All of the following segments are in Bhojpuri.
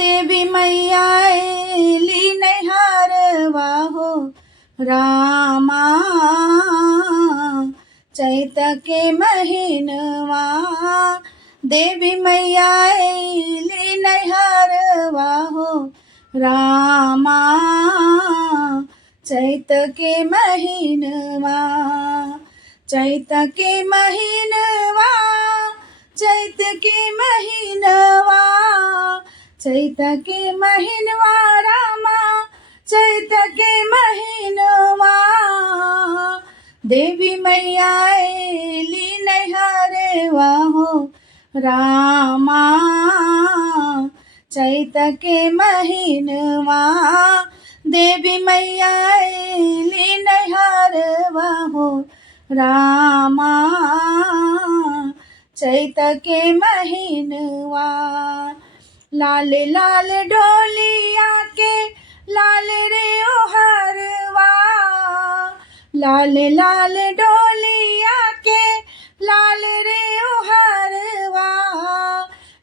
देवी मैया एली नैहरवा हो रामा। चैत के महीनवा देवी मैया एली नैहरवा हो रामा। चैत के महीनवा, चैत के महीनवा, चैत के महीनवा, चैत के महीनवा रामा। चैत के महीनवा देवी मैया एली नैहरवा हो रामा। चैत के महीनवा देवी मैया एली नैहरवा हो रामा। चैत के महीनवा लाल लाल डोलिया के लाल रे ओहरवा। लाल लाल डोलिया के लाल रे ओहरवा।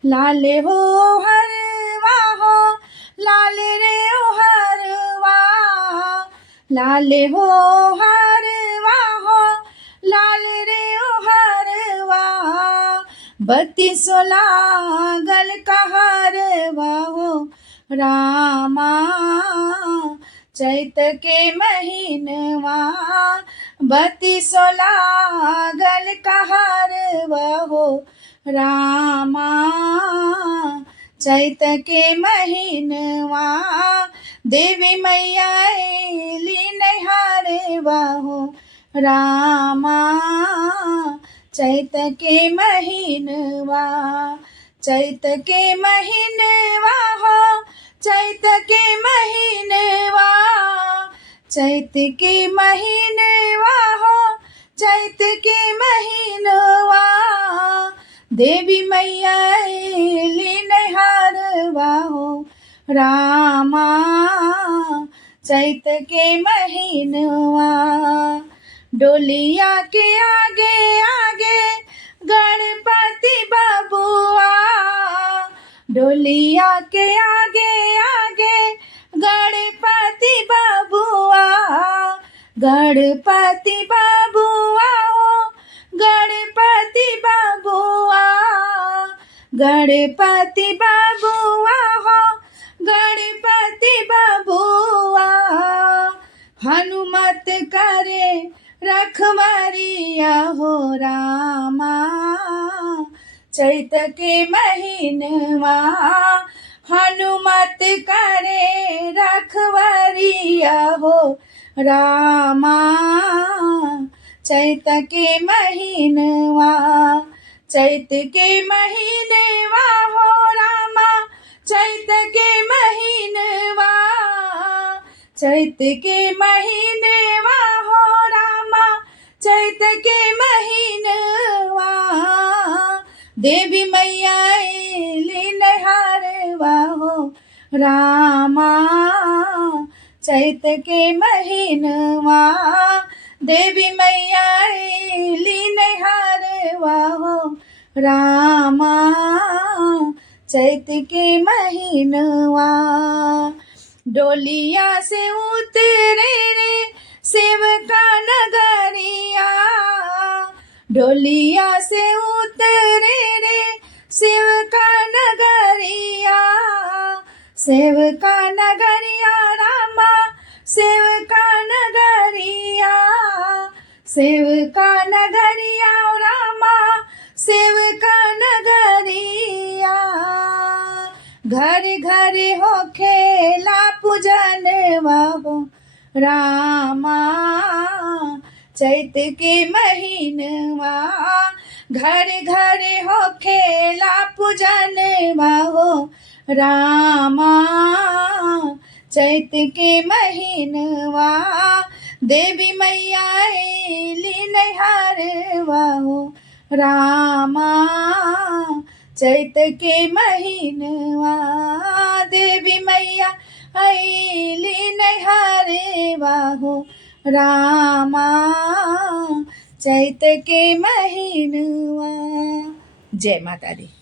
लाल हो हरवा हो लाल रे ओहरवा। लाल हो हरवा हो लाल रे ओहरवा। बत्ती लागल कहरवा हो रामा। चैत के महीनवा बत्ती लागल कहरवा हो रामा। चैत के महीनवा देवी मैया एली नैहरवा हो रामा। चैत के महीनवा, चैत के महीनवा हो चैत के महीनवा। चैत के महीनवा हो चैत के महीनवा देवी मैया एली नैहरवा हो रामा। चैत के महीनवा डोलिया के आगे आगे गणपति बबुआ। डोलिया के आगे आगे गणपति बबुआ। गणपति बबुआ हो गणपति बबुआ। गणपति बबुआ हो गणपति बबुआ। हनुमत करे रखवारिया हो रामा। चैत के महीनवा हनुमत करे रखवारिया हो रामा। चैत के महीनवा, चैत के महीनवा हो रामा। चैत के महीनवा, चैत के महीनवा हो रामा। चैत के महीनवा देवी मैया एली नैहरवा हो रामा। चैत के महीनवा देवी मैया एली नैहरवा हो रामा। चैत के महीनवा डोलिया से उतरे रे सेवका नगरिया। डोलिया से उतरे रे सेवका नगरिया। सेवका नगरिया रामा। सेवका नगरिया। सेवका नगरिया रामा। सेवका नगरिया घर घर हो खेला पूजनवा हो रामा। चैत के महीनवा घर घर हो खेला पूजनवा हो रामा। चैत के महीनवा देवी मैया एली नैहरवा हो रामा। चैत के महीनवा देवी मैया एली नैहरवा हो रामा। चैत के महीनवा। जय माता दी।